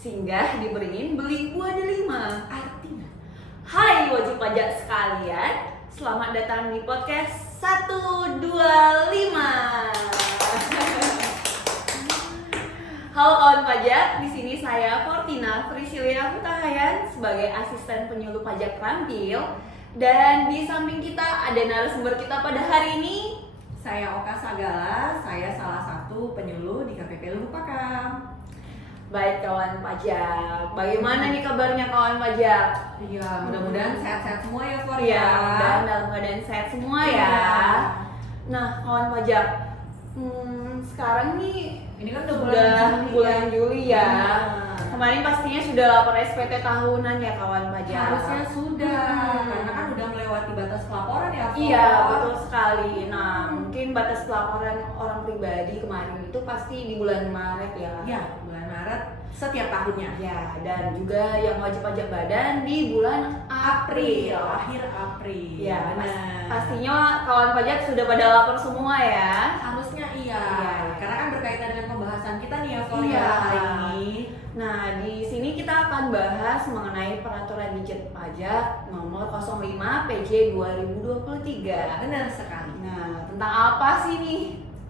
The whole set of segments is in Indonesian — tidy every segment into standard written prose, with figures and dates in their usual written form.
Singgah diberiin beli buah delima. Artinya, hai wajib pajak sekalian, selamat datang di podcast 125. Halo kawan pajak, di sini saya Fortina Priscilia Hutahayan sebagai asisten penyuluh pajak terampil. Dan di samping kita ada narasumber kita pada hari ini. Saya Oka Sagala, saya salah satu penyuluh di KPP Lubupakam. Baik kawan pajak, bagaimana nih kabarnya kawan pajak? Iya, mudah-mudahan sehat-sehat semua ya, For Iya, ya. dan dalam keadaan sehat semua ya. Iya. Nah kawan pajak, sekarang nih Ini kan udah bulan Juli ya. Benar. Kemarin pastinya sudah lapor SPT tahunan ya kawan pajak. Harusnya sudah, karena kan udah melewati batas pelaporan ya, For. Iya, betul sekali. Nah, mungkin batas pelaporan orang pribadi kemarin itu pasti di bulan Maret ya. Iya, bulan Maret setiap tahunnya. Ya, dan juga yang wajib pajak badan di bulan April. Akhir April. Ya, benar. pastinya kawan pajak sudah pada lapor semua ya. Harusnya iya. Iya. Karena kan berkaitan dengan pembahasan kita nih ya, For, Iya. ya, hari ini. Nah, di sini kita akan bahas mengenai peraturan Ditjen Pajak nomor 05 PJ 2023. Benar sekali. Nah, tentang apa sih nih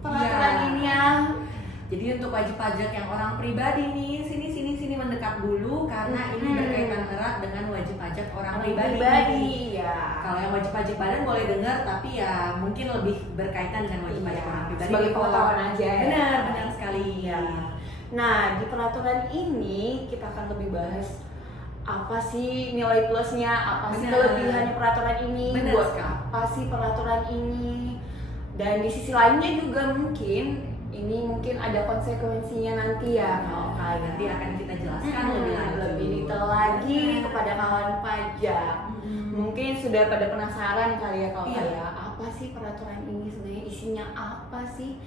peraturan Iya. ini ya? Jadi untuk wajib pajak yang orang pribadi nih, sini mendekat dulu karena ini berkaitan erat dengan wajib pajak orang pribadi. Ya. Kalau yang wajib pajak badan boleh dengar, tapi ya mungkin lebih berkaitan dengan wajib pajak orang pribadi. Sebagai gitu. pengetahuan aja ya. Benar sekali. Iya. Nah, di peraturan ini kita akan lebih bahas apa sih nilai plusnya, apa sih Benar. kelebihannya peraturan ini, Benar buat sekali. apa sih peraturan ini. Dan di sisi lainnya juga mungkin ini mungkin ada konsekuensinya nanti ya. Nah, nanti akan kita jelaskan lebih lanjut. lebih detail lagi kepada kawan pajak. Mungkin sudah pada penasaran kali ya kawan Iya. ya, apa sih peraturan ini sebenarnya, isinya apa sih?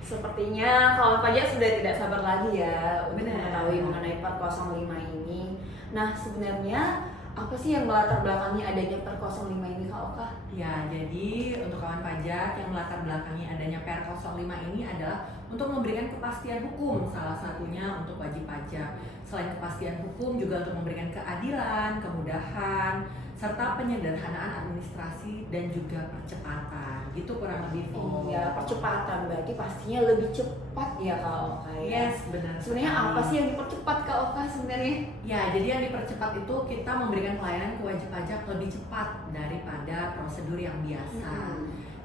Sepertinya kawan pajak sudah tidak sabar lagi ya untuk Benar. mengetahui mengenai Per 05 ini. Nah, sebenarnya apa sih yang melatar belakangi adanya Per 05 ini Kak Oka? Ya, jadi untuk kawan pajak yang melatar belakangi adanya Per 05 ini adalah untuk memberikan kepastian hukum, salah satunya untuk wajib pajak. Selain kepastian hukum juga untuk memberikan keadilan, kemudahan, serta penyederhanaan administrasi dan juga percepatan. Gitu kurang lebih. Iya, percepatan berarti pastinya lebih cepat ya Kak Oka ya. Yes, benar. Sebenarnya sekali. apa sih yang dipercepat Kak Oka sebenarnya? Ya, jadi yang dipercepat itu kita memberikan pelayanan ke wajib pajak lebih cepat daripada prosedur yang biasa.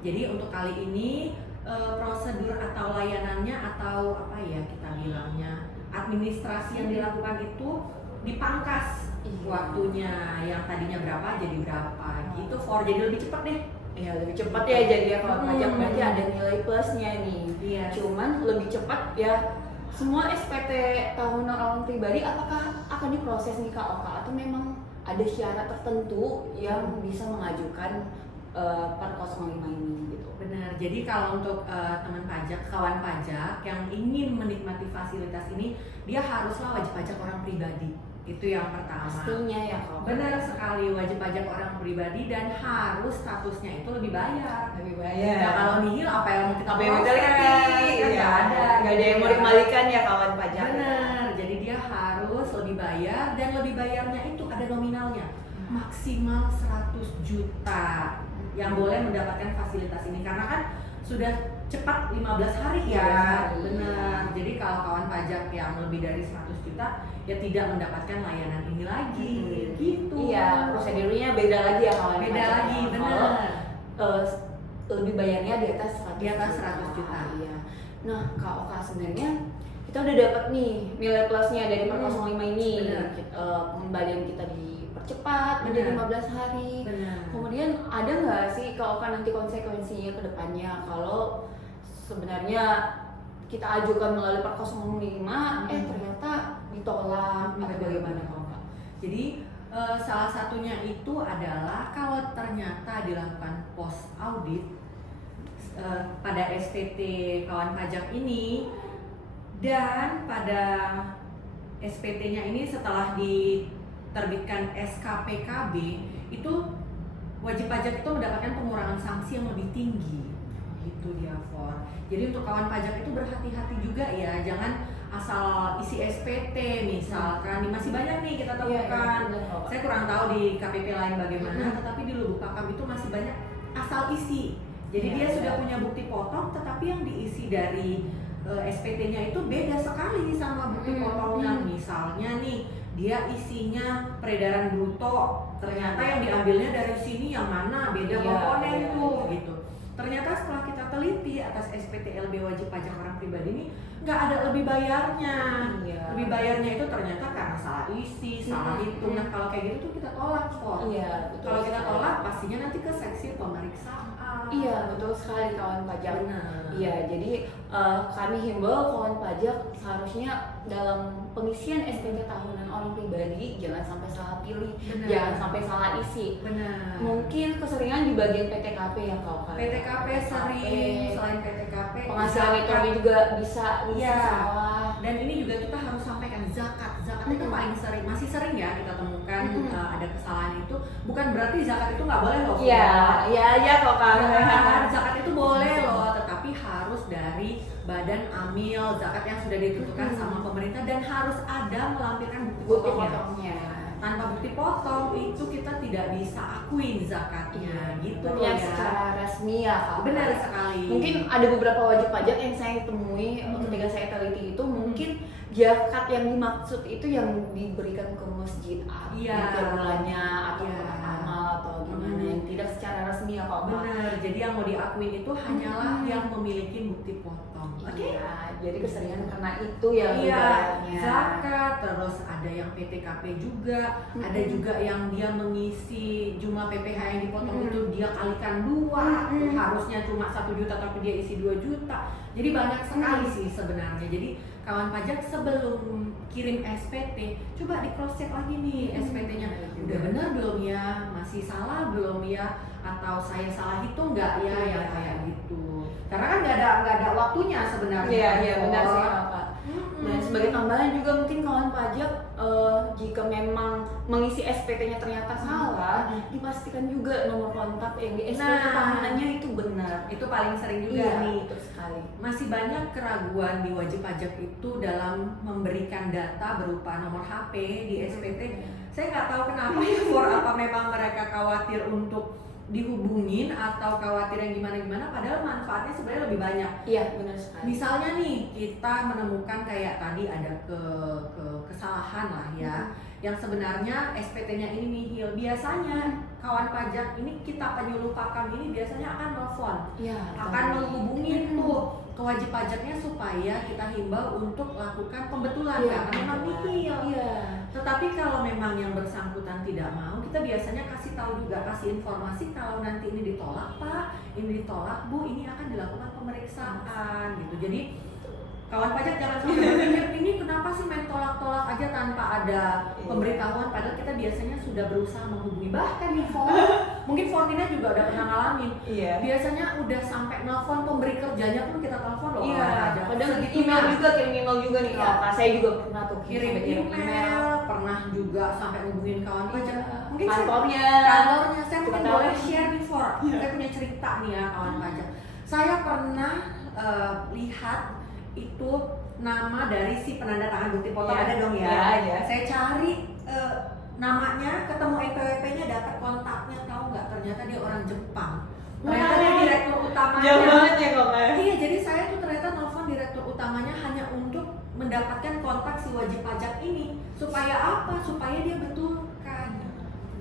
Jadi untuk kali ini prosedur atau layanannya atau apa ya kita bilangnya administrasi yang dilakukan itu dipangkas waktunya, yang tadinya berapa jadi berapa gitu, jadi lebih cepat deh. Iya, lebih cepat ya jadi ya kalau pajak berarti ada nilai plusnya nih. Iya. Cuman lebih cepat ya. Semua SPT tahunan orang pribadi apakah akan diproses nih Kak Oka atau memang ada syarat tertentu yang bisa mengajukan Per 05 ini gitu? Benar. Jadi kalau untuk teman pajak, kawan pajak yang ingin menikmati fasilitas ini, dia haruslah wajib pajak orang pribadi. Itu yang pertama. Pastinya ya Kak. Benar sekali, wajib pajak orang pribadi dan harus statusnya itu lebih bayar. Lebih Nah, kalau nihil apa yang mau kita Apa yang proses? kita Kan ya, nggak ada. nggak ada yang mau dikembalikan ya kawan pajak. Benar. Jadi dia harus lebih bayar dan lebih bayarnya itu ada nominalnya. Maksimal 100 juta yang boleh mendapatkan fasilitas ini karena kan sudah cepat 15 hari ya. 15 hari. Benar. Jadi kalau kawan pajak yang lebih dari 100 juta ya tidak mendapatkan layanan ini lagi. Gitu. Iya, prosedurnya beda lagi ya kawan Beda pajak. lagi, benar. Kalau, lebih bayarnya di atas 100 Di atas 100 juta. Iya. Nah, Kak Oka sebenarnya kita udah dapat nih nilai plusnya dari Per 05 ini. Benar. Pengembalian kita dipercepat menjadi Benar. 15 hari. Benar. Kemudian ada nggak sih Kak Oka nanti konsekuensinya ke depannya kalau sebenarnya kita ajukan melalui Per 05 ternyata ditolak atau bagaimana Kak Oka? Jadi salah satunya itu adalah kalau ternyata dilakukan post audit pada SPT kawan pajak ini dan pada SPT-nya ini setelah diterbitkan SKPKB itu wajib pajak itu mendapatkan pengurangan sanksi yang lebih tinggi. Gitu dia, For. Jadi untuk kawan pajak itu berhati-hati juga ya, jangan asal isi SPT misalkan, masih banyak nih kita temukan. Saya kurang tahu di KPP lain bagaimana, tetapi di Lubuk Pakam itu masih banyak asal isi. Jadi dia sudah punya bukti potong, tetapi yang diisi dari SPT-nya itu beda sekali sama bukti potongnya. Misalnya nih, dia isinya peredaran bruto, ternyata yang diambilnya dari sini yang mana, beda komponen tuh gitu. Ternyata setelah kita teliti atas SPT LB wajib pajak orang pribadi ini nggak ada lebih bayarnya. Lebih bayarnya itu ternyata karena salah isi, salah hitung. Nah kalau kayak gitu tuh kita tolak kok. Kalau kita tolak pastinya nanti ke seksi pemeriksaan. Iya betul sekali kawan pajak. Benar. Iya jadi kami himbau kawan pajak seharusnya dalam pengisian SPT tahunan orang pribadi jangan sampai salah pilih, jangan sampai salah isi. Benar. Mungkin keseringan di bagian PTKP ya kawan. PTKP sering, selain PTKP penghasilan netonya juga bisa salah. Dan ini juga kita harus sampaikan zakat itu paling sering, masih sering ya kita temukan ada kesalahan itu. Bukan berarti zakat itu nggak boleh loh. Iya kok kan. Zakat itu boleh loh, tetapi harus dari badan amil zakat yang sudah ditentukan sama pemerintah dan harus ada melampirkan bukti potongnya. Tanpa bukti potong itu kita tidak bisa akuin zakatnya gitu loh yang ya. Secara resmi ya Kak. Benar sekali. Mungkin ada beberapa wajib pajak yang saya temui ketika saya teliti itu mungkin zakat yang dimaksud itu yang diberikan ke masjid tiap bulannya atau kotak amal atau gimana yang tidak secara resmi ya Kak. Benar. Jadi yang mau diakuin itu hanyalah yang memiliki bukti potong. Oke. Jadi keseringan karena itu ya. Zakat, terus ada yang PTKP juga, ada juga yang dia mengisi jumlah PPh yang dipotong itu dia kalikan 2, harusnya cuma 1 juta tapi dia isi 2 juta. Jadi banyak sekali sih sebenarnya. Jadi kawan pajak sebelum kirim SPT, coba di cross check lagi nih SPT-nya. Udah benar belum ya? Masih salah belum ya? Atau saya salah hitung nggak ya? Yang kayak gitu. Karena kan nggak ada waktunya sebenarnya. Iya benar sih Pak. Dan sebagai tambahan juga mungkin kawan pajak jika memang mengisi SPT-nya ternyata salah, dipastikan juga nomor kontak yang di SPT tahunannya itu benar. Itu paling sering juga nih. Betul sekali. Masih banyak keraguan di wajib pajak itu dalam memberikan data berupa nomor HP di SPT. Saya nggak tahu kenapa apa memang mereka khawatir untuk dihubungin atau khawatir yang gimana-gimana, padahal manfaatnya sebenarnya lebih banyak. Iya benar sekali. Misalnya nih kita menemukan kayak tadi ada kesalahan lah ya, yang sebenarnya SPT-nya ini nihil. Biasanya kawan pajak ini kita penyuluh pakam ini biasanya akan nelfon, akan menghubungi tuh ke wajib pajaknya supaya kita himbau untuk lakukan pembetulan karena memang nihil. Tetapi kalau memang yang bersangkutan tidak mau, kita biasanya kasih tahu juga, kasih informasi kalau nanti ini ditolak Pak, ini ditolak Bu, ini akan dilakukan pemeriksaan gitu. Jadi kawan pajak jangan sampai berpikir ini kenapa sih main tolak-tolak aja tanpa ada pemberitahuan, padahal kita biasanya sudah berusaha menghubungi, bahkan di phone, mungkin Fortina juga udah pernah ngalamin. Biasanya udah sampai nelfon pemberi kerjanya pun kita telepon loh. Padahal kirim email juga nih Kak. Saya juga pernah tuh kirim email, pernah juga sampai hubungin kawan pajak. Mungkin kantornya saya mungkin boleh share before. Saya punya cerita nih ya kawan pajak. Saya pernah lihat itu nama dari si penanda tangan bukti potong ada dong ya. Saya cari namanya, ketemu NPWP-nya, dapat kontaknya, tahu nggak? Ternyata dia orang Jepang. Ternyata dia direktur utamanya. Jauh banget ya kok. Iya, jadi saya tuh ternyata nelfon direktur utamanya hanya untuk mendapatkan kontak si wajib pajak ini. Supaya apa? Supaya dia betulkan.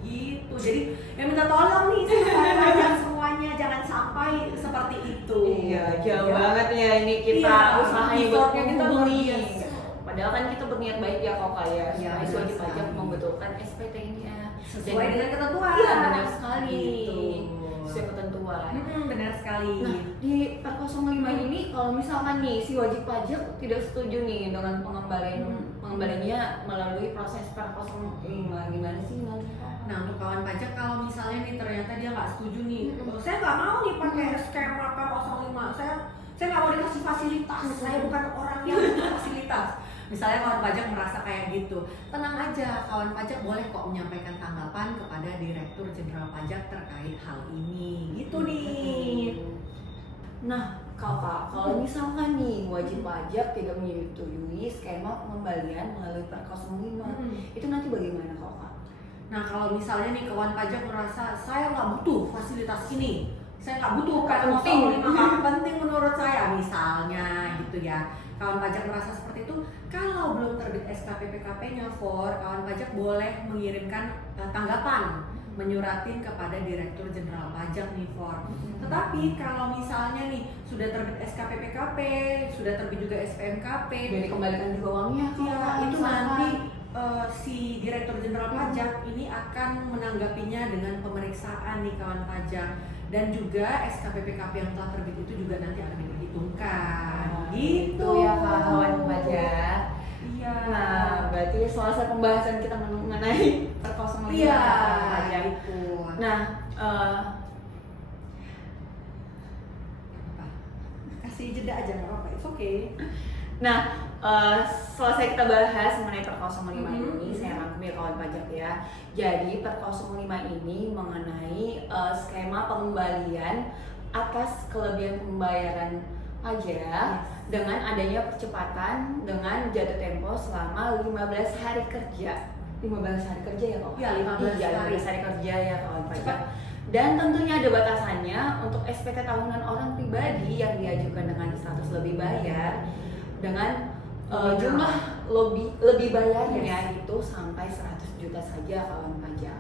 Gitu. Jadi yang minta tolong nih supaya pajak semuanya jangan sampai seperti itu. Jauh banget ya ini kita usahanya buat kita hubungi. Padahal kan kita berniat baik ya kok ya, supaya wajib pajak membetulkan SPT-nya sesuai dengan ketentuan. Iya benar sekali. Gitu. Sesuai ketentuan. Benar sekali. Nah di R05 ini kalau misalkan nih si wajib pajak tidak setuju nih dengan pengembaliannya melalui proses R05, gimana sih nanti? Nah untuk kawan pajak kalau misalnya nih ternyata dia nggak setuju nih, saya nggak mau nih pakai skema R05, saya nggak mau dikasih fasilitas, saya bukan orang yang butuh fasilitas. Misalnya kawan pajak merasa kayak gitu, tenang aja, kawan pajak boleh kok menyampaikan tanggapan kepada Direktur Jenderal Pajak terkait hal ini, gitu nih. Nah Kalau misalkan nih wajib pajak tidak menyetujui skema pengembalian melalui Perkos 05, itu nanti bagaimana Kak? Nah kalau misalnya nih kawan pajak merasa saya nggak butuh fasilitas ini, saya nggak butuh Perkos 05, penting menurut saya misalnya gitu ya. Kawan pajak merasa seperti itu, kalau belum terbit SK PPKP-nya kawan pajak boleh mengirimkan tanggapan, menyuratin kepada Direktur Jenderal Pajak nih Tetapi kalau misalnya nih sudah terbit SK PPKP, sudah terbit juga SPMKP, Dan dikembalikan juga uangnya ya itu nanti si Direktur Jenderal Pajak ini akan menanggapinya dengan pemeriksaan nih kawan pajak, dan juga SK PPKP yang telah terbit itu juga nanti akan diperhitungkan. Gitu ya kawan pajak. Iya. Nah, berarti selesai pembahasan kita mengenai Perkos 05 Iya, pajak. gitu. Nah, Apa? Kasih jeda aja nggak apa-apa, it's okay. Nah, selesai kita bahas mengenai Perkos 05 ini, Mhm. saya rangkum ya kawan pajak ya. Jadi Perkos 05 ini mengenai skema pengembalian atas kelebihan pembayaran pajak dengan adanya percepatan dengan jatuh tempo selama 15 hari kerja. 15 hari kerja ya Kak? Iya, 15 Iya, hari. 15 hari kerja ya kawan pajak. Cepat. Dan tentunya ada batasannya untuk SPT tahunan orang pribadi yang diajukan dengan status lebih bayar dengan jumlah lebih bayarnya itu sampai 100 juta saja kawan pajak.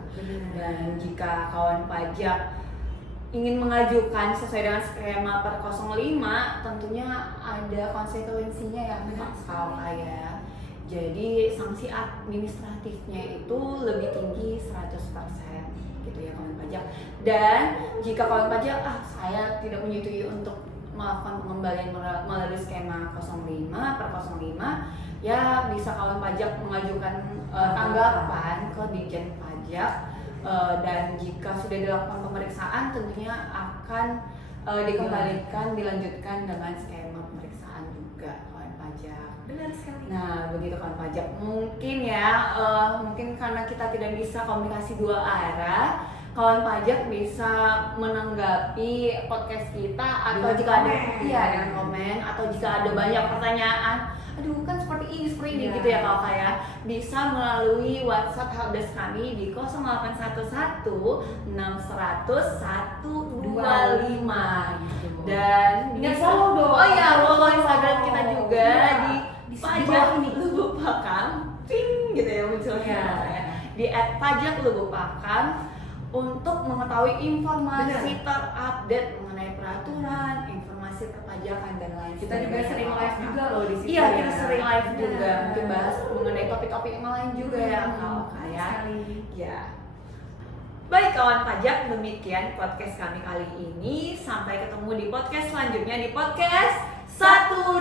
Dan jika kawan pajak ingin mengajukan sesuai dengan skema Perkos 05, tentunya ada konsekuensinya ya kalau ya. Jadi sanksi administratifnya itu lebih tinggi 100% gitu ya kawan pajak. Dan jika kawan pajak saya tidak menyetujui untuk melakukan pengembalian melalui skema 05 Perkos 05, ya bisa kawan pajak mengajukan tanggapan ke Ditjen Pajak. Dan jika sudah dilakukan pemeriksaan tentunya akan dikembalikan, dilanjutkan dengan skema pemeriksaan juga kawan pajak. Benar sekali. Nah begitu kawan pajak, mungkin ya mungkin karena kita tidak bisa komunikasi dua arah, kawan pajak bisa menanggapi podcast kita atau Dengan jika ada komen. dengan komen, atau jika ada banyak pertanyaan, aduh kan seperti ini Iya. gitu ya Kak ya, bisa melalui WhatsApp helpdesk kami di 0811 600 125. Dan Ingat follow dong. Oh iya, follow Instagram kita juga Iya. di Di Pajak bawah ini. Lubuk Pakam, ping gitu ya munculnya Iya. di @pajak Lubuk Pakam untuk mengetahui informasi terupdate mengenai peraturan, informasi perpajakan dan lain Kita juga sebagainya. sering live juga loh di situ. Iya, ya. kita sering live juga, Benar. mungkin bahas mengenai topik-topik yang lain juga ya kalau Benar kayak sekali. ya. Baik kawan pajak, demikian podcast kami kali ini. Sampai ketemu di podcast selanjutnya di podcast 1